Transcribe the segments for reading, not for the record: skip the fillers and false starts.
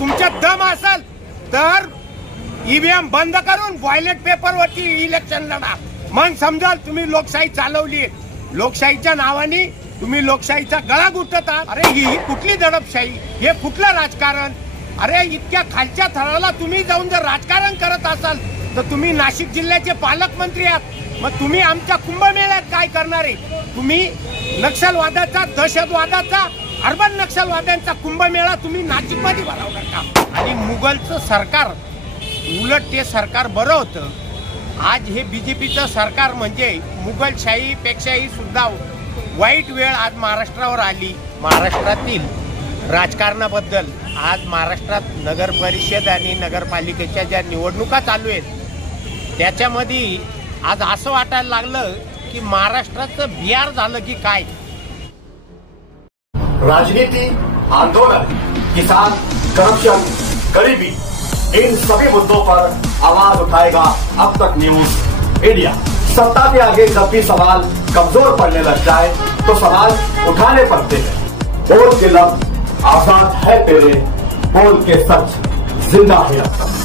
तुमच्यात दम असेल तर ईव्हीएम बंद करून बॉयलेट पेपरवरती इलेक्शन लढा. मग समजाल तुम्ही लोकशाही चालवली. लोकशाहीच्या नावाने तुम्ही लोकशाहीचा गळा घुटत आहात. अरे ही कुठली दडपशाही, हे कुठलं राजकारण? अरे इतक्या खालच्या थराला तुम्ही जाऊन जर राजकारण करत असाल तर तुम्ही नाशिक जिल्ह्याचे पालकमंत्री आहात. मग तुम्ही आमच्या कुंभमेळ्यात काय करणार आहे? तुम्ही नक्षलवादाचा, दहशतवादाचा, अर्बन नक्षलवाद्यांचा कुंभमेळा तुम्ही नाशिकमध्ये भरवणार का? आणि मुघलचं सरकार उलट ते सरकार बरं होतं. आज हे बीजेपीचं सरकार म्हणजे मुघलशाही पेक्षाही सुद्धा वाईट वेळ आज महाराष्ट्रावर आली. महाराष्ट्रातील राजकारणाबद्दल आज महाराष्ट्रात नगर परिषद आणि नगरपालिकेच्या ज्या निवडणुका चालू आहेत त्याच्यामध्ये आज असं वाटायला लागलं की महाराष्ट्राचं बिहार झालं की काय. राजनीति, आंदोलन, किसान, करप्शन, गरीबी, इन सभी मुद्दों पर आवाज उठाएगा अब तक न्यूज इंडिया. सत्ता के आगे जब भी सवाल कमजोर पड़ने लग जाए तो सवाल उठाने पड़ते हैं. बोल के लफ्ज आजाद है तेरे, बोल के सच जिंदा है अब तक.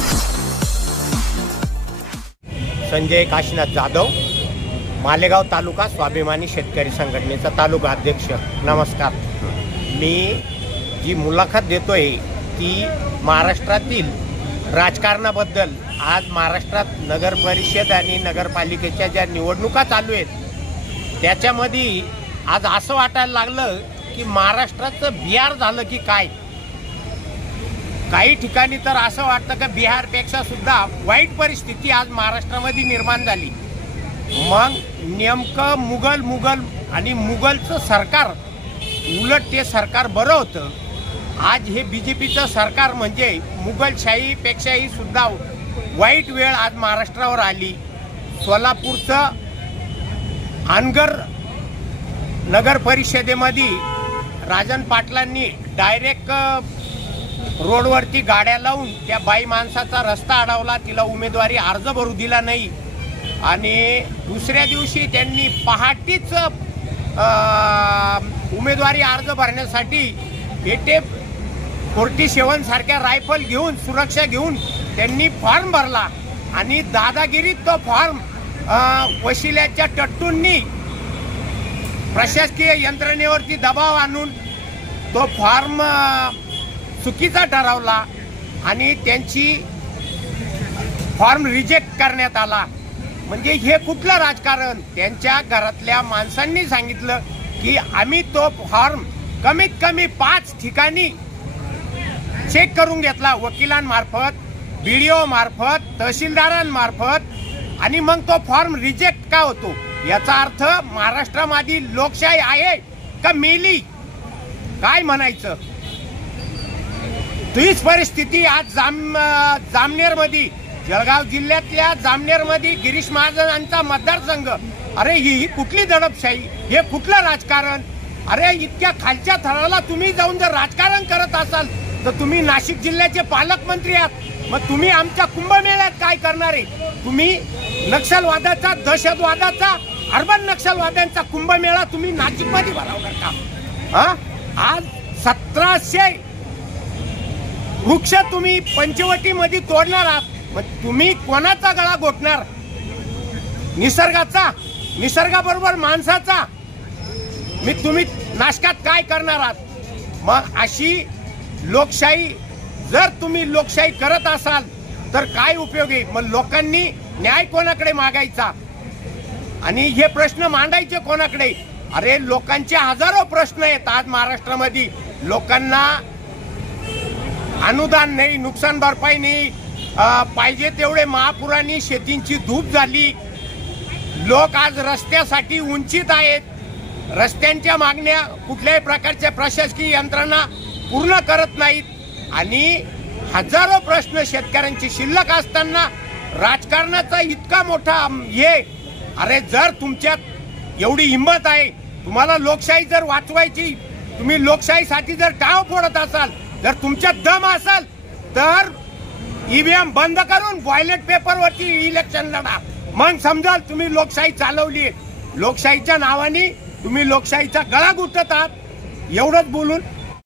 संजय काशीनाथ जाधव, मालेगाव तालुका स्वाभिमानी शेतकरी संघटनेचा तालुका अध्यक्ष. नमस्कार. मी जी मुलाखत देतोय ती महाराष्ट्रातील राजकारणाबद्दल आज महाराष्ट्रात नगर परिषद आणि नगरपालिकेच्या ज्या निवडणुका चालू आहेत त्याच्यामध्ये आज असं वाटायला लागलं की महाराष्ट्राचं बिहार झालं की काय. काही ठिकाणी तर असं वाटतं की बिहारपेक्षा सुद्धा वाईट परिस्थिती आज महाराष्ट्रामध्ये निर्माण झाली. मग नेमकं मुघल आणि मुघलचं सरकार उलट ते सरकार बरं होतं. आज हे बीजेपीचं सरकार म्हणजे मुघलशाही पेक्षाही सुद्धा वाईट वेळ आज महाराष्ट्रावर आली. सोलापूरचं अनगर नगर परिषदेमध्ये राजन पाटलांनी डायरेक्ट रोडवरती गाड्या लावून त्या बाई माणसाचा रस्ता अडवला, तिला उमेदवारी अर्ज भरू दिला नाही. आणि दुसऱ्या दिवशी त्यांनी पहाटेच उमेदवारी अर्ज भरण्यासाठी AK-47 सारख्या रायफल घेऊन, सुरक्षा घेऊन त्यांनी फॉर्म भरला. आणि दादागिरीत तो फॉर्म वशिल्याच्या टट्टूंनी प्रशासकीय यंत्रणेवरती दबाव आणून तो फॉर्म चुकीचा ठरवला आणि त्यांची फॉर्म रिजेक्ट करण्यात आला. म्हणजे हे कुठलं राजकारण? त्यांच्या घरातल्या माणसांनी सांगितलं की आम्ही तो फॉर्म कमीत कमी 5 ठिकाणी चेक करून घेतला, वकिलांमार्फत, BDO मार्फत, तहसीलदारांमार्फत, आणि मग तो फॉर्म रिजेक्ट का होतो? याचा अर्थ महाराष्ट्रामध्ये लोकशाही आहे का मेली? काय म्हणायचं? तीच परिस्थिती आज जामनेरमध्ये, जळगाव जिल्ह्यातल्या जामनेरमध्ये गिरीश महाजनांचा मतदारसंघ. अरे ही कुठली दडपशाही, हे कुठलं राजकारण? अरे इतक्या खालच्या थराला तुम्ही जाऊन जर राजकारण करत असाल तर तुम्ही नाशिक जिल्ह्याचे पालकमंत्री आहात. मग तुम्ही आमच्या कुंभमेळ्यात काय करणार आहे? तुम्ही नक्षलवादाचा, दहशतवादाचा, अर्बन नक्षलवाद्यांचा कुंभमेळा तुम्ही नाशिकमध्ये भरवणार का? आज 1700 वृक्ष तुम्ही पंचवटीमध्ये तोडणार आहात. मग तुम्ही कोणाचा गळा घोटणार? निसर्गाचा, निसर्गाबरोबर माणसाचा. मी तुम्ही नाशकात काय करणार आहात? मग अशी लोकशाही, जर तुम्ही लोकशाही करत असाल तर काय उपयोग आहे? मग लोकांनी न्याय कोणाकडे मागायचा आणि हे प्रश्न मांडायचे कोणाकडे? अरे लोकांचे हजारो प्रश्न आहेत आज महाराष्ट्रामध्ये. लोकांना अनुदान नाही, नुकसान भरपाई नाही, पाहिजे तेवढे महापुरांनी शेतींची धूप झाली. लोक आज रस्त्यासाठी वंचित आहेत. रस्त्यांच्या मागण्या कुठल्याही प्रकारच्या प्रशासकीय यंत्रणा पूर्ण करत नाहीत आणि हजारो प्रश्न शेतकऱ्यांची शिल्लक असताना राजकारणाचा इतका मोठा हे. अरे जर तुमच्यात एवढी हिंमत आहे, तुम्हाला लोकशाही जर वाचवायची, तुम्ही लोकशाहीसाठी जर टाळ फोडत असाल, जर तुमच्यात दम असाल तर ईव्हीएम बंद करून बॉयलेट पेपरवरती इलेक्शन लढा. मग समजाल तुम्ही लोकशाही चालवली. लोकशाहीच्या नावाने तुम्ही लोकशाहीचा गळा घुटत आहात. एवढंच बोलून